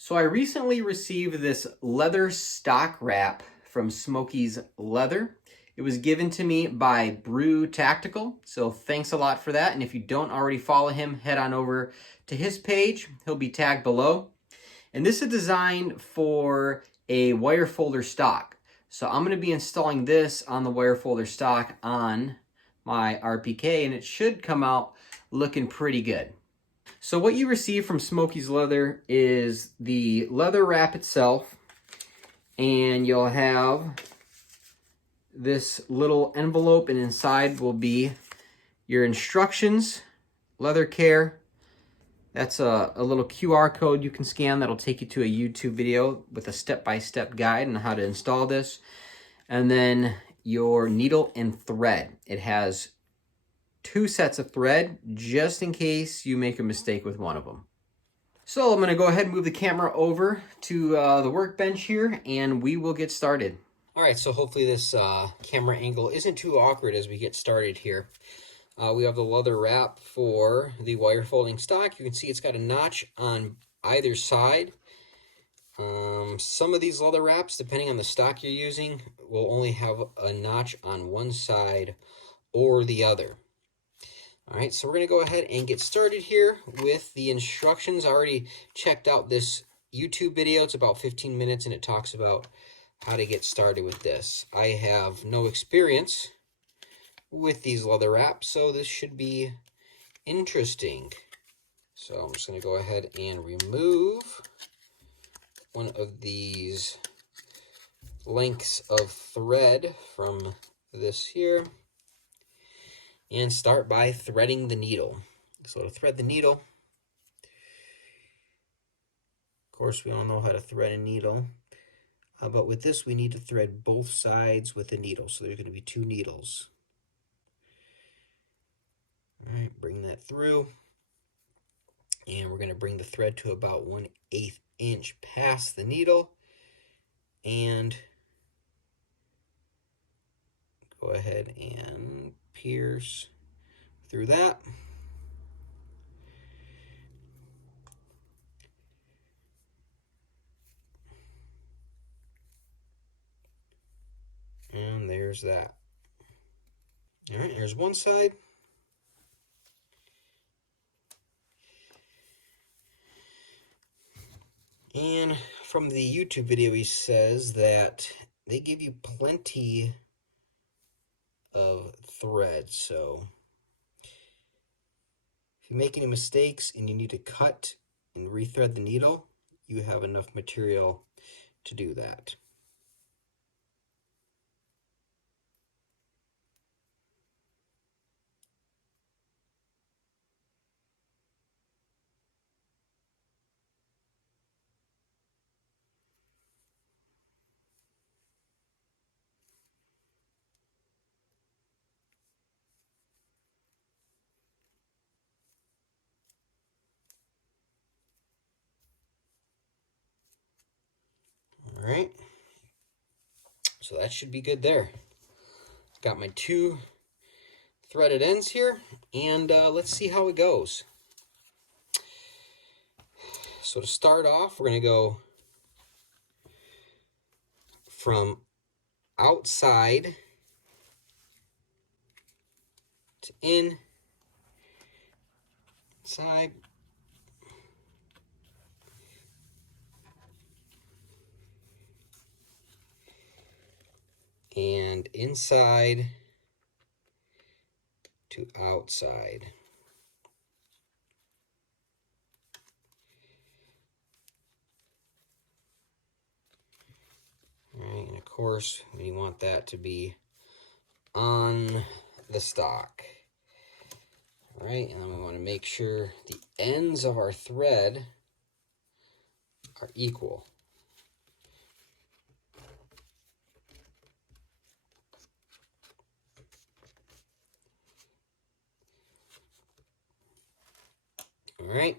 So I recently received this leather stock wrap from Smokies Leather. It was given to me by Brew Tactical, so thanks a lot for that. And if you don't already follow him, head on over to his page. He'll be tagged below. And this is designed for a wire folder stock. So I'm going to be installing this on the wire folder stock on my RPK, and it should come out looking pretty good. So what you receive from Smokies Leather is the leather wrap itself, and you'll have this little envelope, and inside will be your instructions, leather care. That's a little QR code you can scan that'll take you to a YouTube video with a step-by-step guide on how to install this. And then your needle and thread. It has 2 sets of thread just in case you make a mistake with one of them. So I'm going to go ahead and move the camera over to the workbench here, and we will get started. All right, so hopefully this camera angle isn't too awkward as we get started here. We have the leather wrap for the wire folding stock. You can see it's got a notch on either side. Some of these leather wraps, depending on the stock you're using, will only have a notch on one side or the other. All right, so we're going to go ahead and get started here with the instructions. I already checked out this YouTube video. It's about 15 minutes, and it talks about how to get started with this. I have no experience with these leather wraps, so this should be interesting. So I'm just going to go ahead and remove one of these lengths of thread from this here, and start by threading the needle. So to thread the needle, of course we all know how to thread a needle, but with this we need to thread both sides with the needle. So there's going to be 2 needles. All right, bring that through, and we're going to bring the thread to about 1/8 inch past the needle, and go ahead and pierce through that. And there's that. All right, here's one side. And from the YouTube video, he says that they give you plenty of thread. So if you make any mistakes and you need to cut and rethread the needle, you have enough material to do that. All right, so that should be good there. Got my 2 threaded ends here, and let's see how it goes. So to start off, we're going to go from outside to inside, and inside to outside. All right, and of course we want that to be on the stock. All right, and then we want to make sure the ends of our thread are equal. All right,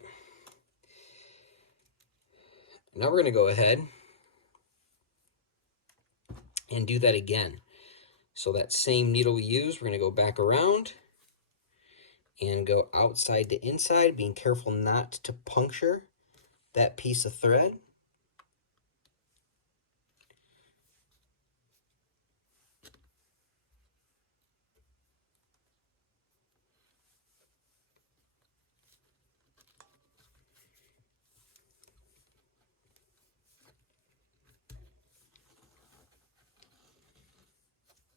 now we're going to go ahead and do that again. So that same needle we used, we're going to go back around and go outside to inside, being careful not to puncture that piece of thread.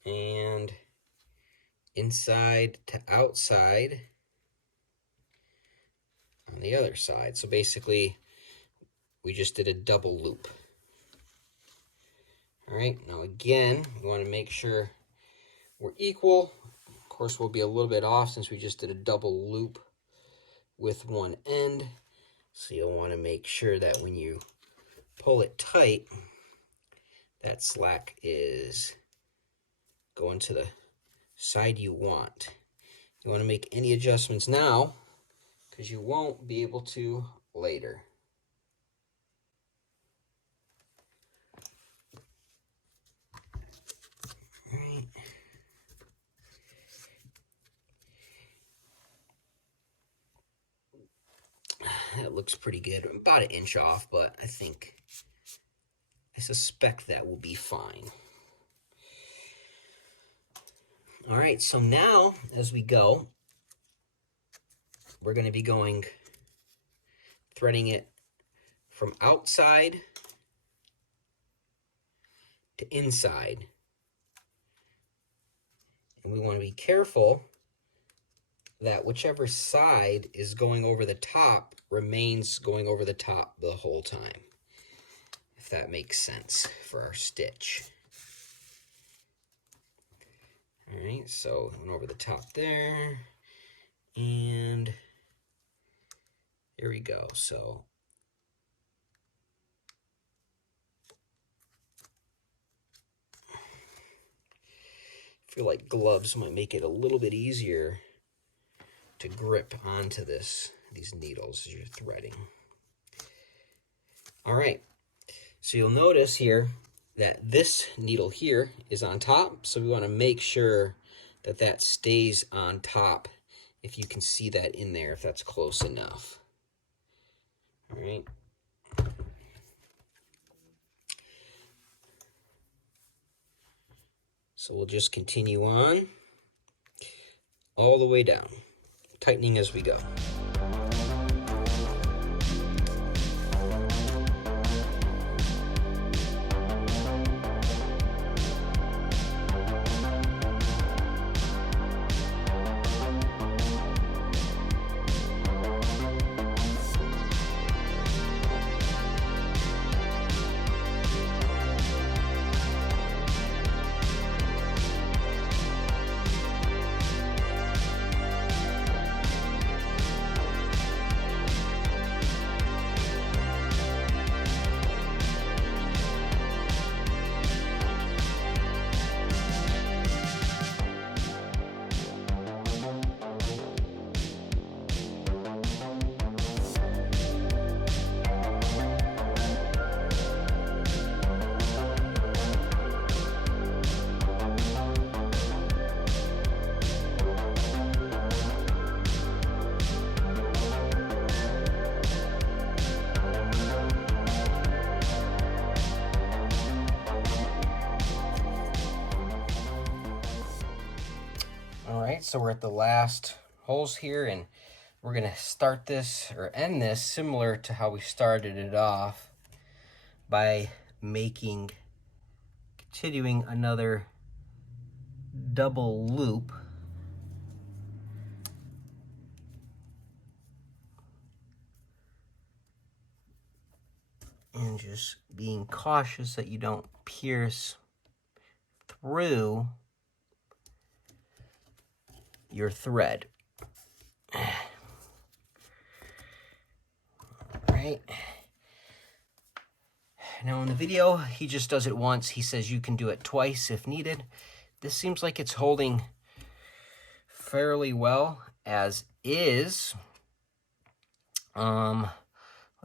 and inside to outside on the other side. So basically, we just did a double loop. All right, now again, we want to make sure we're equal. Of course, we'll be a little bit off since we just did a double loop with one end. So you'll want to make sure that when you pull it tight, that slack is going to the side you want. You want to make any adjustments now because you won't be able to later. All right. That looks pretty good. About 1 inch off, but I suspect that will be fine. All right, so now as we go, we're going to be threading it from outside to inside. And we want to be careful that whichever side is going over the top remains going over the top the whole time, if that makes sense for our stitch. All right, so went over the top there, and here we go. So I feel like gloves might make it a little bit easier to grip onto these needles as you're threading. All right, so you'll notice here that this needle here is on top, so we want to make sure that that stays on top, if you can see that in there, if that's close enough. All right. So we'll just continue on all the way down, tightening as we go. So we're at the last holes here, and we're going to start this or end this similar to how we started it off by continuing another double loop. And just being cautious that you don't pierce through your thread. Right. Now in the video, he just does it once. He says you can do it twice if needed. This seems like it's holding fairly well as is. Let's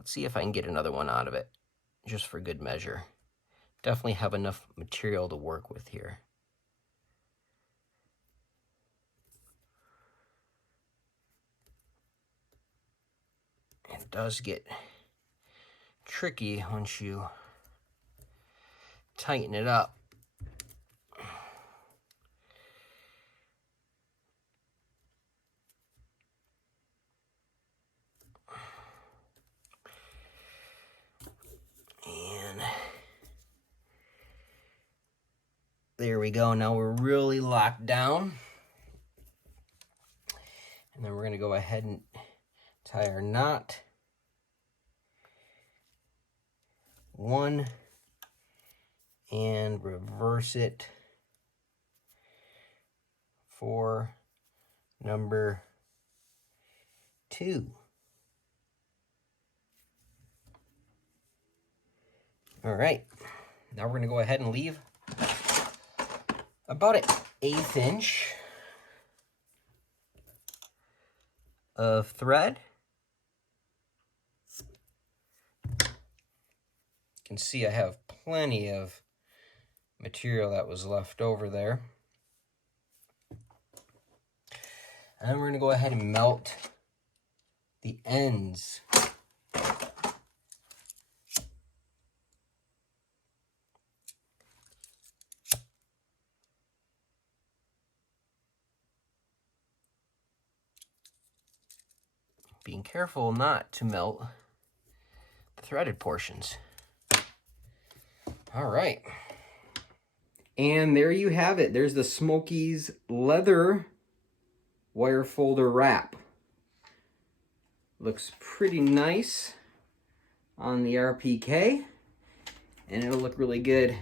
see if I can get another one out of it, just for good measure. Definitely have enough material to work with here. It does get tricky once you tighten it up. And There we go. Now we're really locked down. And then we're going to go ahead and tie our knot. 1 and reverse it for number 2. All right, now we're going to go ahead and leave about an 1/8 inch of thread. You can see I have plenty of material that was left over there. And then we're going to go ahead and melt the ends. Being careful not to melt the threaded portions. All right. And there you have it. There's the Smokies Leather wire folder wrap. Looks pretty nice on the RPK, and it'll look really good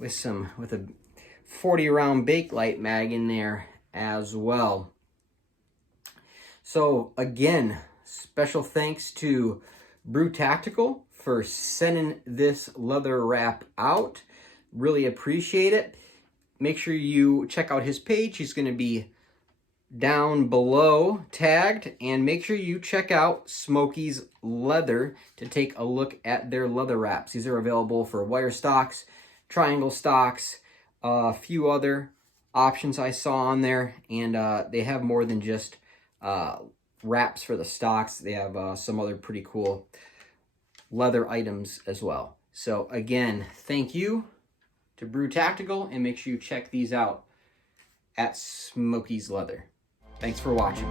with a 40 round Bakelite mag in there as well. So again, special thanks to Brew Tactical for sending this leather wrap out. Really appreciate it. Make sure you check out his page. He's going to be down below tagged, and make sure you check out Smokies Leather to take a look at their leather wraps. These are available for wire stocks, triangle stocks, a few other options I saw on there, and they have more than just wraps for the stocks. They have some other pretty cool leather items as well. So again, thank you to Brew Tactical, and make sure you check these out at Smokies Leather. Thanks for watching.